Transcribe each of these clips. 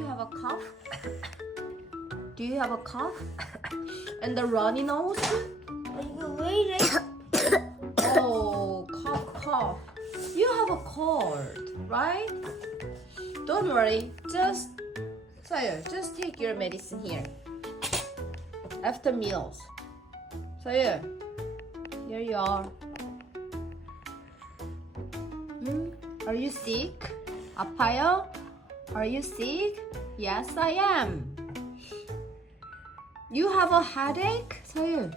you have a cough? Do you have a cough? And the runny nose? 이거 왜 이래? Oh, cough. You have a cold, right? Don't worry. Just take your medicine here. After meals. Sayur, here you are. Are you sick? 아파요? Are you sick? Yes, I am. You have a headache? 서율,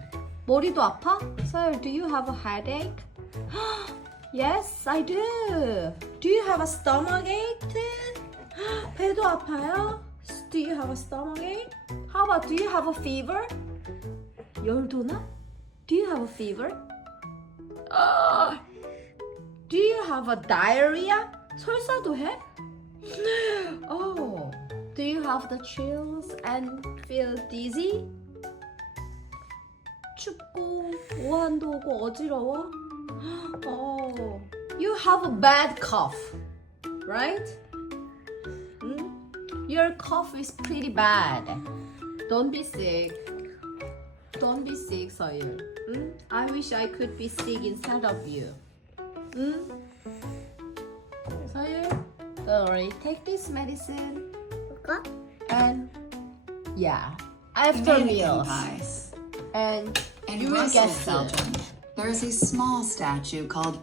머리도 아파? 서율, do you have a headache? Yes, I do. Do you have a stomachache too? 배도 아파요? Do you have a stomachache? How about do you have a fever? 열도나? Do you have a fever? Do you have a diarrhea? 설사도 해? Oh, do you have the chills and feel dizzy? 춥고 오한도 오고 어지러워? Oh, you have a bad cough, right? Your cough is pretty bad. Don't be sick. Don't be sick, 서율. I wish I could be sick instead of you. 서율, don't worry. Take this medicine. 이거? And yeah, after Mannequin meals. pies. And In you will get Brussels, Belgium, there is a small statue called